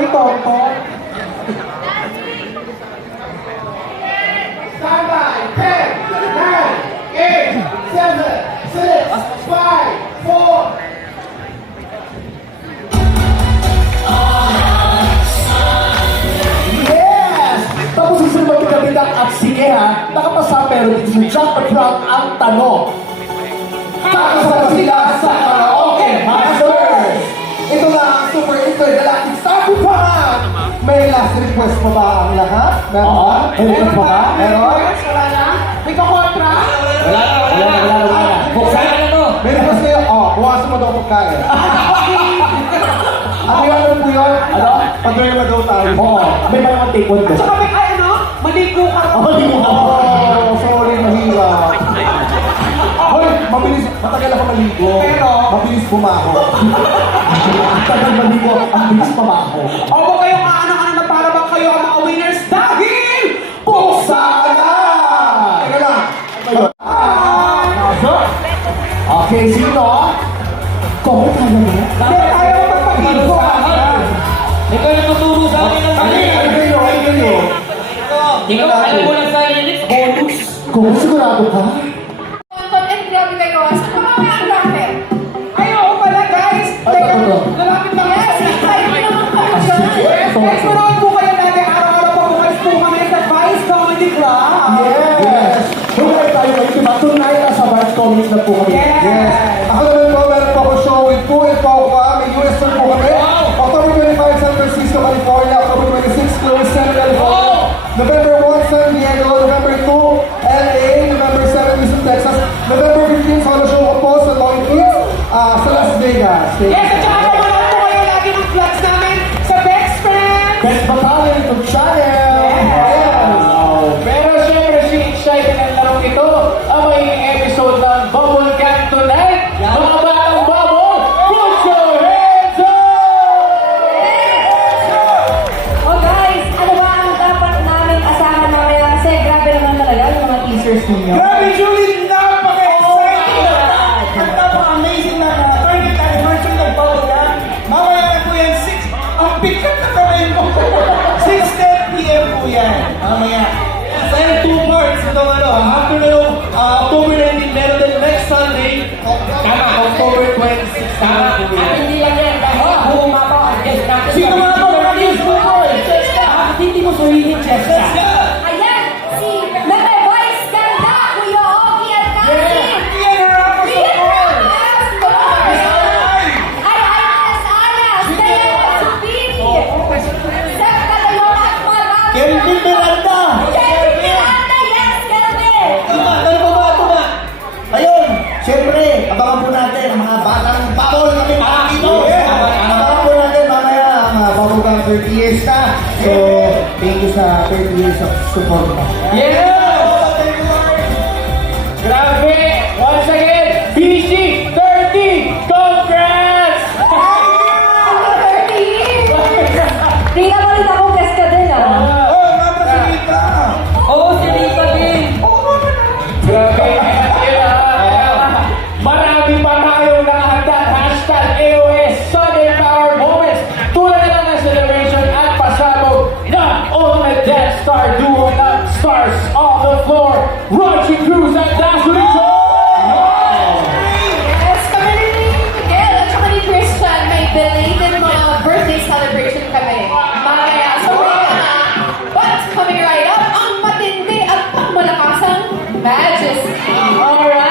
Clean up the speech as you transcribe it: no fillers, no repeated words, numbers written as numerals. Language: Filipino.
may tonto. Stand by. 10, 9, 8, 7, 6, 5, 4. Yes! Tapos susunod magkabitang at sige ha, nakapasa pero dito sa Jack Prank ang tanong. Kakasama sila sa karaoke masters! Ito na ang super intergalactic star prank! May last request pa ba ang lahat? Meron ba? May request pa ba? Meron? Wala na? May kakontra? Wala. Buksan na to. May request kayo? Buwasan mo daw pagkain. Ano yun? Ano po yun? Ano? Pag-drama daw tayo. Oo. May parang take one ko. Tsaka may ano? Maligo ka. Sorry, mahirap. Hoy, matagal ako maligo. Pero? Mabilis bumaho. Matagal maligo, ang bilis pamaho. Opo kayong ano na para ba kayo ang mga winners dahil Pusa na! Teka lang. Okay, sino? Comment ka na ba? Hindi tayo magpapiligo. Ikaw nagtuturo sa akin ng mali. Ay kayo. Ikaw, alam mo lang sa lyrics. Bonus. Kung sigurado ka? Content and grabe kayo. Saan pa kami ang rapper? Ay, oo pala guys. Teka, Ano? lalapit na Yes, excited naman kami dyan. Guys, manood po kayo natin araw-araw pa bukas po kami sa Vice Comedy Club. Yes! Huwag tayo kayo, diba? Tonight, nasa Vice Comics na po kami. Yes. Ako naman po, meron po ako show with Poo and Pao pa. May US tour po kami. October 25, San Francisco, California. October 26, Clovis, California. November 1, San Diego. November 2, LA. November 7, Houston, Texas. November 15, solo show ko po sa Long Beach, sa Las Vegas. Yes, at saka po manood po kayo lagi ng vlogs namin sa Best Friends. Best Batalyon YouTube channel. Yes. Pero syempre, si excited ang larong ito. Ang magiging episode ng Bubble Gang tonight. Mga batang bubble, put your hands up! Oh guys, ano ba ang dapat namin asahan mamaya? Kasi grabe naman talaga yung mga teasers ninyo. Grabe, Julie, napaka-exciting na at napaka-amazing na 30th anniversary ng Bubble Gang. Mamaya na po yan, 6, ang bigat na kamay mo. 6:10 p.m. po yan. Mamaya. Sa yung 2 parts itong ano, after na yung October 19, meron din next Sunday. Tama, October 26. Tama po yan. Hindi lang yan, dahil bumabaw ang guest natin. Sino mga po? Yes, po po. Hindi mo sabihin, Chester. Ayan, si Meme Vice Ganda, Kuya Oki at Kasi. Ian Ramos, Rian of course. Ramos, Ay Ayas, Diana Supiri. Sep Catalona at Marami. Kelvin Miranda. Kelvin Miranda, yes, Kelvin. Tuma. Ayun, siyempre, abangan po natin ang mga batang bubble kami makakito. Abangan po natin mamaya ang Bubble Gang 30 years na. So, thank you sa 30 years of support. Yeah! Grabe! Once again, BC30! Congrats! Ano, 30 years? Rina, balita ko, guest ka din ah. Oh, mama si Rita. Oo, si Rita din! Grabe! Marami pa tayong nakahanda. Hashtag AOS Sunday Power Moments. Tulad na lang ng celebration at pasabog na Ultimate Death Star Duo ng Stars on the Floor. Roger Cruz at Dazzling Yes, kami rin ni Miguel at saka ni Christian, may belated mga birthday celebration kami. Mamaya, so what's coming right up? Ang matindi at pangmalakasang Majesty. Alright!